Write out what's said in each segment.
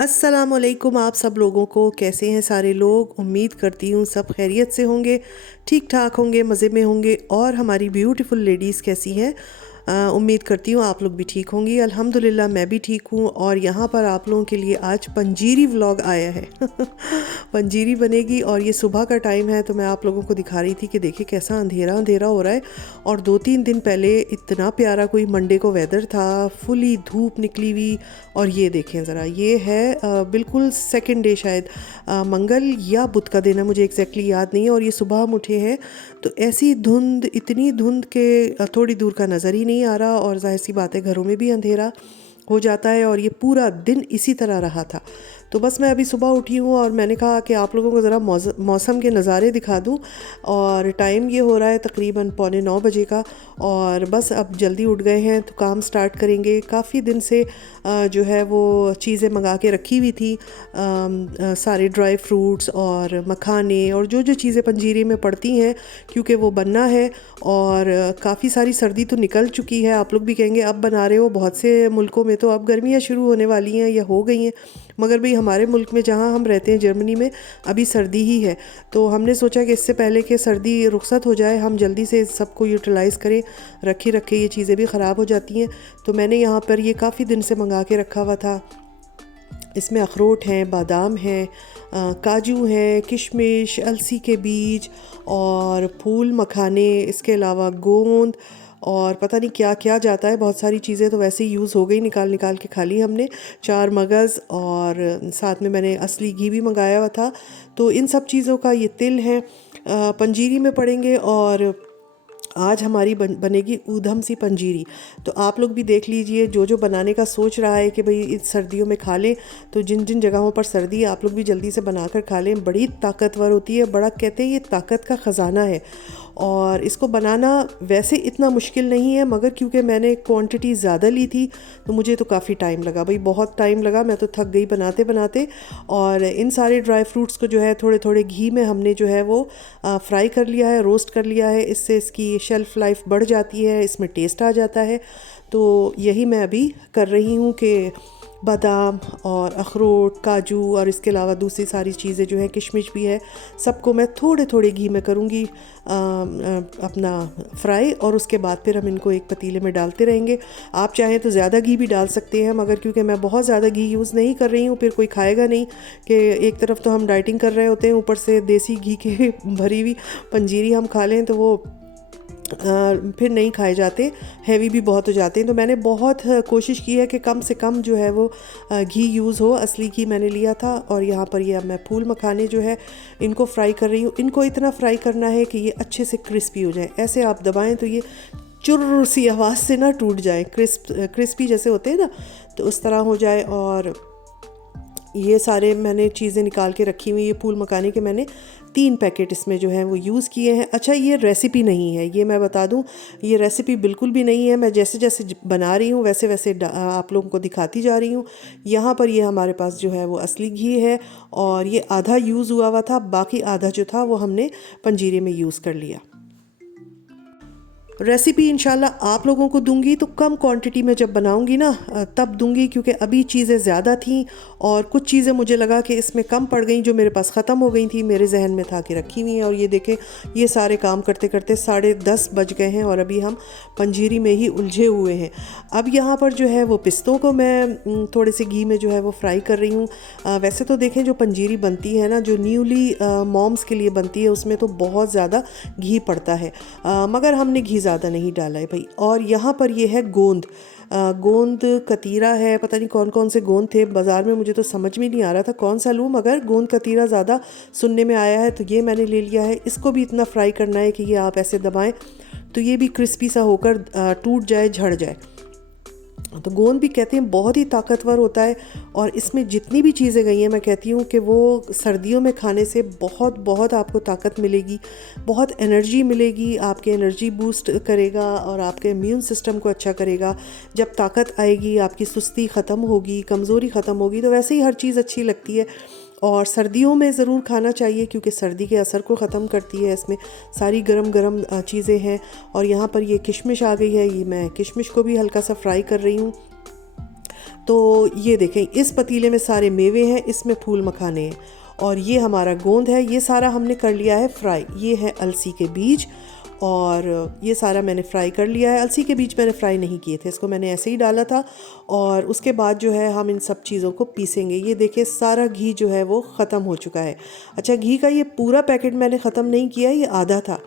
अस्सलामुअलैकुम। आप सब लोगों को कैसे हैं सारे लोग। उम्मीद करती हूँ सब खैरियत से होंगे, ठीक ठाक होंगे, मज़े में होंगे। और हमारी ब्यूटीफुल लेडीज़ कैसी हैं। उम्मीद करती हूँ आप लोग भी ठीक होंगी। अल्हम्दुलिल्लाह मैं भी ठीक हूँ। और यहाँ पर आप लोगों के लिए आज पंजीरी व्लॉग आया है। पंजीरी बनेगी और ये सुबह का टाइम है, तो मैं आप लोगों को दिखा रही थी कि देखिए कैसा अंधेरा अंधेरा हो रहा है। और 2-3 दिन पहले इतना प्यारा कोई मंडे को वेदर था, फुली धूप निकली हुई। और ये देखें ज़रा, ये है बिल्कुल सेकंड डे शायद, मंगल या बुध का दिन है, मुझे एग्जैक्टली याद नहीं है। और ये सुबह हम उठे हैं तो ऐसी धुंध, इतनी धुंध के थोड़ी दूर का नज़र ही नहीं आ रहा। और जाहिर सी बात है घरों में भी अंधेरा हो जाता है। और ये पूरा दिन इसी तरह रहा था। तो बस मैं अभी सुबह उठी हूँ और मैंने कहा कि आप लोगों को ज़रा मौसम के नज़ारे दिखा दूँ। और टाइम ये हो रहा है तकरीबन 8:45 का। और बस अब जल्दी उठ गए हैं तो काम स्टार्ट करेंगे। काफ़ी दिन से जो है वो चीज़ें मंगा के रखी हुई थी, सारे ड्राई फ्रूट्स और मखाने और जो जो चीज़ें पंजीरी में पड़ती हैं, क्योंकि वो बनना है। और काफ़ी सारी सर्दी तो निकल चुकी है। आप लोग भी कहेंगे अब बना रहे हो, बहुत से मुल्कों में तो अब गर्मियाँ शुरू होने वाली हैं या हो गई हैं। मगर भाई हमारे मुल्क में जहाँ हम रहते हैं जर्मनी में अभी सर्दी ही है। तो हमने सोचा कि इससे पहले कि सर्दी रुखसत हो जाए हम जल्दी से सबको यूटिलाइज़ करें। रखे रखे ये चीज़ें भी ख़राब हो जाती हैं। तो मैंने यहाँ पर ये काफ़ी दिन से मंगा के रखा हुआ था। इसमें अखरोट हैं, बादाम हैं, काजू हैं, किशमिश, अलसी के बीज और फूल मखाने, इसके अलावा गोंद और पता नहीं क्या क्या जाता है। बहुत सारी चीज़ें तो वैसे ही यूज़ हो गई, निकाल निकाल के खा ली हमने। 4 मगज़ और साथ में मैंने असली घी भी मंगाया हुआ था। तो इन सब चीज़ों का ये तिल है, पंजीरी में पड़ेंगे। और आज हमारी बनेगी ऊधम सी पंजीरी। तो आप लोग भी देख लीजिए, जो जो बनाने का सोच रहा है कि भाई इस सर्दियों में खा लें, तो जिन जिन जगहों पर सर्दी है आप लोग भी जल्दी से बनाकर खा लें। बड़ी ताकतवर होती है, बड़ा कहते हैं ये ताकत का ख़जाना है। और इसको बनाना वैसे इतना मुश्किल नहीं है, मगर क्योंकि मैंने क्वांटिटी ज़्यादा ली थी तो मुझे तो काफ़ी टाइम लगा, भाई बहुत टाइम लगा। मैं तो थक गई बनाते बनाते। और इन सारे ड्राई फ्रूट्स को जो है थोड़े थोड़े घी में हमने जो है वो फ्राई कर लिया है, रोस्ट कर लिया है। इससे इसकी शेल्फ़ लाइफ बढ़ जाती है, इसमें टेस्ट आ जाता है। तो यही मैं अभी कर रही हूँ कि बादाम और अखरोट, काजू और इसके अलावा दूसरी सारी चीज़ें जो है, किशमिश भी है, सबको मैं थोड़े थोड़े घी में करूँगी अपना फ्राई। और उसके बाद फिर हम इनको एक पतीले में डालते रहेंगे। आप चाहें तो ज़्यादा घी भी डाल सकते हैं, मगर क्योंकि मैं बहुत ज़्यादा घी यूज़ नहीं कर रही हूँ फिर कोई खाएगा नहीं कि एक तरफ तो हम डाइटिंग कर रहे होते हैं, ऊपर से देसी घी के भरी हुई पंजीरी हम खा लें तो वो फिर नहीं खाए जाते, हैवी भी बहुत हो जाते हैं। तो मैंने बहुत कोशिश की है कि कम से कम जो है वो घी यूज़ हो। असली घी मैंने लिया था। और यहाँ पर ये अब मैं फूल मखाने जो है इनको फ्राई कर रही हूँ। इनको इतना फ्राई करना है कि ये अच्छे से क्रिस्पी हो जाए। ऐसे आप दबाएं तो ये चुर्र सी आवाज़ से ना टूट जाए, क्रिस्पी जैसे होते हैं ना, तो उस तरह हो जाए। और ये सारे मैंने चीज़ें निकाल के रखी हुई। ये फूल मखाने के मैंने 3 पैकेट इसमें जो है वो यूज़ किए हैं। अच्छा, ये रेसिपी नहीं है, ये मैं बता दूं, ये रेसिपी बिल्कुल भी नहीं है। मैं जैसे जैसे बना रही हूँ वैसे वैसे आप लोगों को दिखाती जा रही हूँ। यहाँ पर ये हमारे पास जो है वो असली घी है और ये आधा यूज़ हुआ हुआ था, बाकी आधा जो था वो हमने पंजीरे में यूज़ कर लिया। रेसिपी इंशाल्लाह आप लोगों को दूंगी तो कम क्वांटिटी में जब बनाऊंगी ना तब दूंगी, क्योंकि अभी चीज़ें ज़्यादा थीं और कुछ चीज़ें मुझे लगा कि इसमें कम पड़ गई, जो मेरे पास ख़त्म हो गई थी, मेरे जहन में था कि रखी हुई हैं। और ये देखें, ये सारे काम करते करते 10:30 बज गए हैं और अभी हम पंजीरी में ही उलझे हुए हैं। अब यहाँ पर जो है वो पिस्तों को मैं थोड़े से घी में जो है वो फ्राई कर रही हूँ। वैसे तो देखें, जो पंजीरी बनती है ना, जो न्यूली मॉम्स के लिए बनती है, उसमें तो बहुत ज़्यादा घी पड़ता है, मगर हमने घी ज़्यादा नहीं डाला है भाई। और यहाँ पर ये है गोंद, गोंद कतीरा है, पता नहीं कौन कौन से गोंद थे बाज़ार में, मुझे तो समझ में नहीं आ रहा था कौन सा लूँ, मगर गोंद कतीरा ज़्यादा सुनने में आया है तो ये मैंने ले लिया है। इसको भी इतना फ्राई करना है कि ये आप ऐसे दबाएं तो ये भी क्रिस्पी सा होकर टूट जाए, झड़ जाए। तो गोंद भी कहते हैं बहुत ही ताकतवर होता है। और इसमें जितनी भी चीज़ें गई हैं, मैं कहती हूँ कि वो सर्दियों में खाने से बहुत बहुत आपको ताकत मिलेगी, बहुत एनर्जी मिलेगी, आपके एनर्जी बूस्ट करेगा और आपके इम्यून सिस्टम को अच्छा करेगा। जब ताकत आएगी, आपकी सुस्ती ख़त्म होगी, कमज़ोरी ख़त्म होगी, तो वैसे ही हर चीज़ अच्छी लगती है। और सर्दियों में ज़रूर खाना चाहिए क्योंकि सर्दी के असर को ख़त्म करती है। इसमें सारी गरम गरम चीज़ें हैं। और यहाँ पर ये किशमिश आ गई है, ये मैं किशमिश को भी हल्का सा फ्राई कर रही हूँ। तो ये देखें, इस पतीले में सारे मेवे हैं, इसमें फूल मखाने हैं, और ये हमारा गोंद है। ये सारा हमने कर लिया है फ्राई। ये है अलसी के बीज, और ये सारा मैंने फ्राई कर लिया है। अलसी के बीज मैंने फ्राई नहीं किए थे, इसको मैंने ऐसे ही डाला था। और उसके बाद जो है हम इन सब चीज़ों को पीसेंगे। ये देखिए सारा घी जो है वो ख़त्म हो चुका है। अच्छा, घी का ये पूरा पैकेट मैंने ख़त्म नहीं किया, ये आधा था।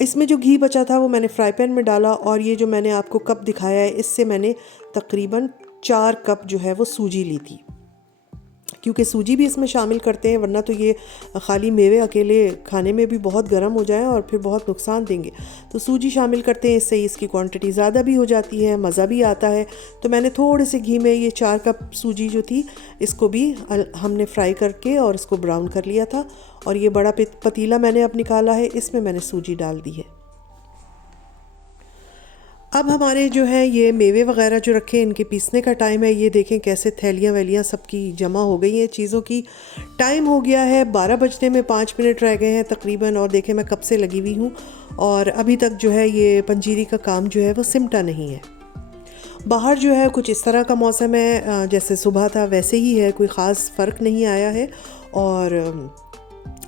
इसमें जो घी बचा था वो मैंने फ्राई पैन में डाला, और ये जो मैंने आपको कप दिखाया है, इससे मैंने तकरीबन 4 कप जो है वो सूजी ली थी, क्योंकि सूजी भी इसमें शामिल करते हैं, वरना तो ये खाली मेवे अकेले खाने में भी बहुत गर्म हो जाए और फिर बहुत नुकसान देंगे। तो सूजी शामिल करते हैं, इससे इसकी क्वांटिटी ज़्यादा भी हो जाती है, मज़ा भी आता है। तो मैंने थोड़े से घी में ये 4 कप सूजी जो थी, इसको भी हमने फ्राई करके और इसको ब्राउन कर लिया था। और ये बड़ा पतीला मैंने अब निकाला है, इसमें मैंने सूजी डाल दी है। अब हमारे जो है ये मेवे वगैरह जो रखे हैं, इनके पीसने का टाइम है। ये देखें कैसे थैलियाँ वैलियाँ सबकी जमा हो गई हैं चीज़ों की। टाइम हो गया है 12 बजने में 5 मिनट रह गए हैं तकरीबन, और देखें मैं कब से लगी हुई हूँ और अभी तक जो है ये पंजीरी का काम जो है वो सिमटा नहीं है। बाहर जो है कुछ इस तरह का मौसम है, जैसे सुबह था वैसे ही है, कोई ख़ास फ़र्क नहीं आया है। और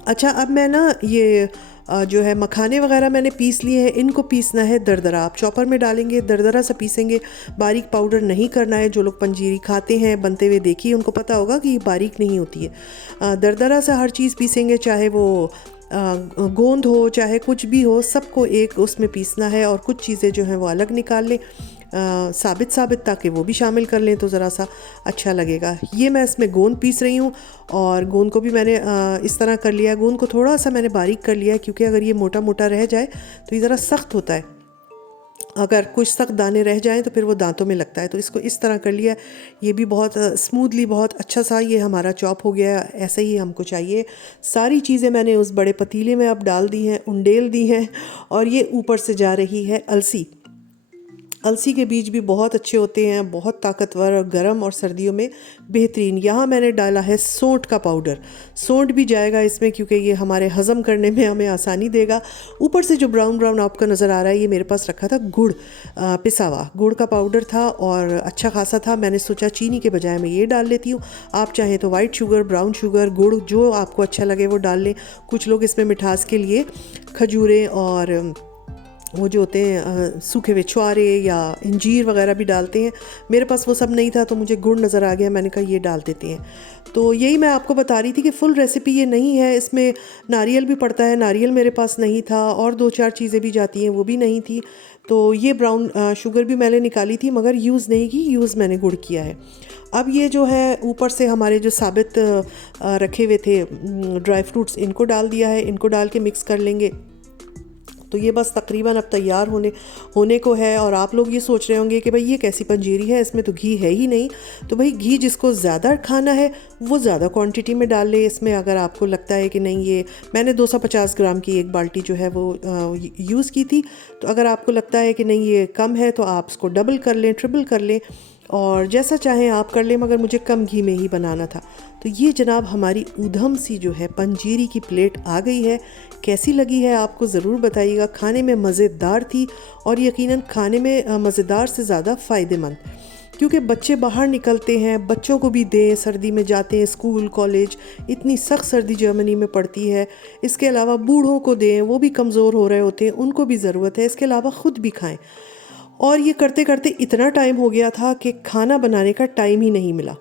अच्छा, अब मैं ना ये जो है मखाने वगैरह मैंने पीस लिए हैं, इनको पीसना है दरदरा। आप चॉपर में डालेंगे, दरदरा सा पीसेंगे, बारीक पाउडर नहीं करना है। जो लोग पंजीरी खाते हैं बनते हुए देखिए, उनको पता होगा कि ये बारीक नहीं होती है। दरदरा सा हर चीज़ पीसेंगे, चाहे वो गोंद हो चाहे कुछ भी हो, सबको एक उसमें पीसना है। और कुछ चीज़ें जो हैं वो अलग निकाल लें, साबित ताकि वो भी शामिल कर लें तो ज़रा सा अच्छा लगेगा। ये मैं इसमें गोंद पीस रही हूँ, और गोंद को भी मैंने इस तरह कर लिया। गोंद को थोड़ा सा मैंने बारीक कर लिया है, क्योंकि अगर ये मोटा मोटा रह जाए तो ये ज़रा सख्त होता है। अगर कुछ सख्त दाने रह जाएं तो फिर वो दांतों में लगता है। तो इसको इस तरह कर लिया। ये भी बहुत स्मूथली, बहुत अच्छा सा ये हमारा चॉप हो गया। ऐसे ही हमको चाहिए। सारी चीज़ें मैंने उस बड़े पतीले में अब डाल दी हैं, उंडेल दी हैं। और ये ऊपर से जा रही है अलसी। अलसी के बीज भी बहुत अच्छे होते हैं, बहुत ताकतवर, और गर्म और सर्दियों में बेहतरीन। यहाँ मैंने डाला है सौंठ का पाउडर। सौंठ भी जाएगा इसमें, क्योंकि ये हमारे हज़म करने में हमें आसानी देगा। ऊपर से जो ब्राउन ब्राउन आपको नज़र आ रहा है, ये मेरे पास रखा था गुड़, पिसा हुआ गुड़ का पाउडर था, और अच्छा खासा था। मैंने सोचा चीनी के बजाय मैं ये डाल लेती हूँ। आप चाहें तो वाइट शुगर, ब्राउन शुगर, गुड़, जो आपको अच्छा लगे वो डाल लें। कुछ लोग इसमें मिठास के लिए खजूरें और वो जो होते हैं सूखे हुए छुआरे या अंजीर वगैरह भी डालते हैं। मेरे पास वो सब नहीं था, तो मुझे गुड़ नज़र आ गया, मैंने कहा ये डाल देते हैं। तो यही मैं आपको बता रही थी कि फ़ुल रेसिपी ये नहीं है, इसमें नारियल भी पड़ता है। नारियल मेरे पास नहीं था, और 2-4 चीज़ें भी जाती हैं, वो भी नहीं थी। तो ये ब्राउन शुगर भी मैंने निकाली थी, मगर यूज़ नहीं की, यूज़ मैंने गुड़ किया है। अब ये जो है ऊपर से हमारे जो साबित रखे हुए थे ड्राई फ्रूट्स, इनको डाल दिया है। इनको डाल के मिक्स कर लेंगे। तो ये बस तकरीबन अब तैयार होने को है। और आप लोग ये सोच रहे होंगे कि भाई ये कैसी पंजीरी है, इसमें तो घी है ही नहीं। तो भाई घी जिसको ज़्यादा खाना है वो ज़्यादा क्वांटिटी में डाल ले इसमें। अगर आपको लगता है कि नहीं, ये मैंने 250 ग्राम की एक बाल्टी जो है वो यूज़ की थी। तो अगर आपको लगता है कि नहीं ये कम है, तो आप इसको डबल कर लें, ट्रिपल कर लें, और जैसा चाहें आप कर लें। मगर मुझे कम घी में ही बनाना था। तो ये जनाब हमारी ऊधम सी जो है पंजीरी की प्लेट आ गई है। कैसी लगी है आपको ज़रूर बताइएगा। खाने में मज़ेदार थी, और यकीनन खाने में मज़ेदार से ज़्यादा फ़ायदेमंद, क्योंकि बच्चे बाहर निकलते हैं, बच्चों को भी दें, सर्दी में जाते हैं स्कूल कॉलेज, इतनी सख्त सर्दी जर्मनी में पड़ती है। इसके अलावा बूढ़ों को दें, वो भी कमज़ोर हो रहे होते हैं, उनको भी ज़रूरत है। इसके अलावा ख़ुद भी खाएं। और ये करते करते इतना टाइम हो गया था कि खाना बनाने का टाइम ही नहीं मिला,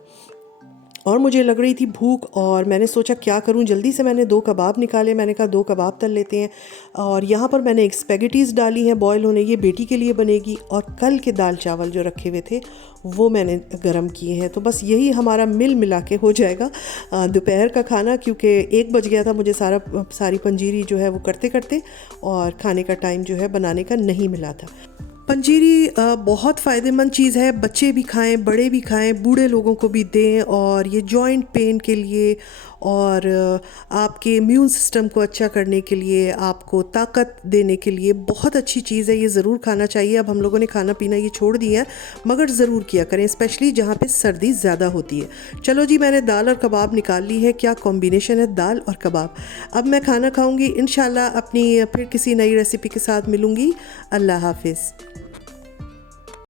और मुझे लग रही थी भूख। और मैंने सोचा क्या करूं, जल्दी से मैंने 2 कबाब निकाले। मैंने कहा 2 कबाब तल लेते हैं। और यहाँ पर मैंने एक स्पेगेटीज़ डाली हैं बॉयल होने, ये बेटी के लिए बनेगी। और कल के दाल चावल जो रखे हुए थे वो मैंने गरम किए हैं। तो बस यही हमारा मिल मिला के हो जाएगा दोपहर का खाना, क्योंकि 1 बज गया था मुझे सारी पंजीरी जो है वो करते करते, और खाने का टाइम जो है बनाने का नहीं मिला था। पंजीरी बहुत फ़ायदेमंद चीज़ है। बच्चे भी खाएं, बड़े भी खाएं, बूढ़े लोगों को भी दें। और ये जॉइंट पेन के लिए, और आपके इम्यून सिस्टम को अच्छा करने के लिए, आपको ताकत देने के लिए बहुत अच्छी चीज़ है। ये ज़रूर खाना चाहिए। अब हम लोगों ने खाना पीना ये छोड़ दिया है, मगर ज़रूर किया करें, स्पेशली जहाँ पे सर्दी ज़्यादा होती है। चलो जी, मैंने दाल और कबाब निकाल ली है। क्या कॉम्बिनेशन है दाल और कबाब। अब मैं खाना खाऊँगी। इंशाल्लाह अपनी फिर किसी नई रेसिपी के साथ मिलूँगी। अल्लाह हाफिज़।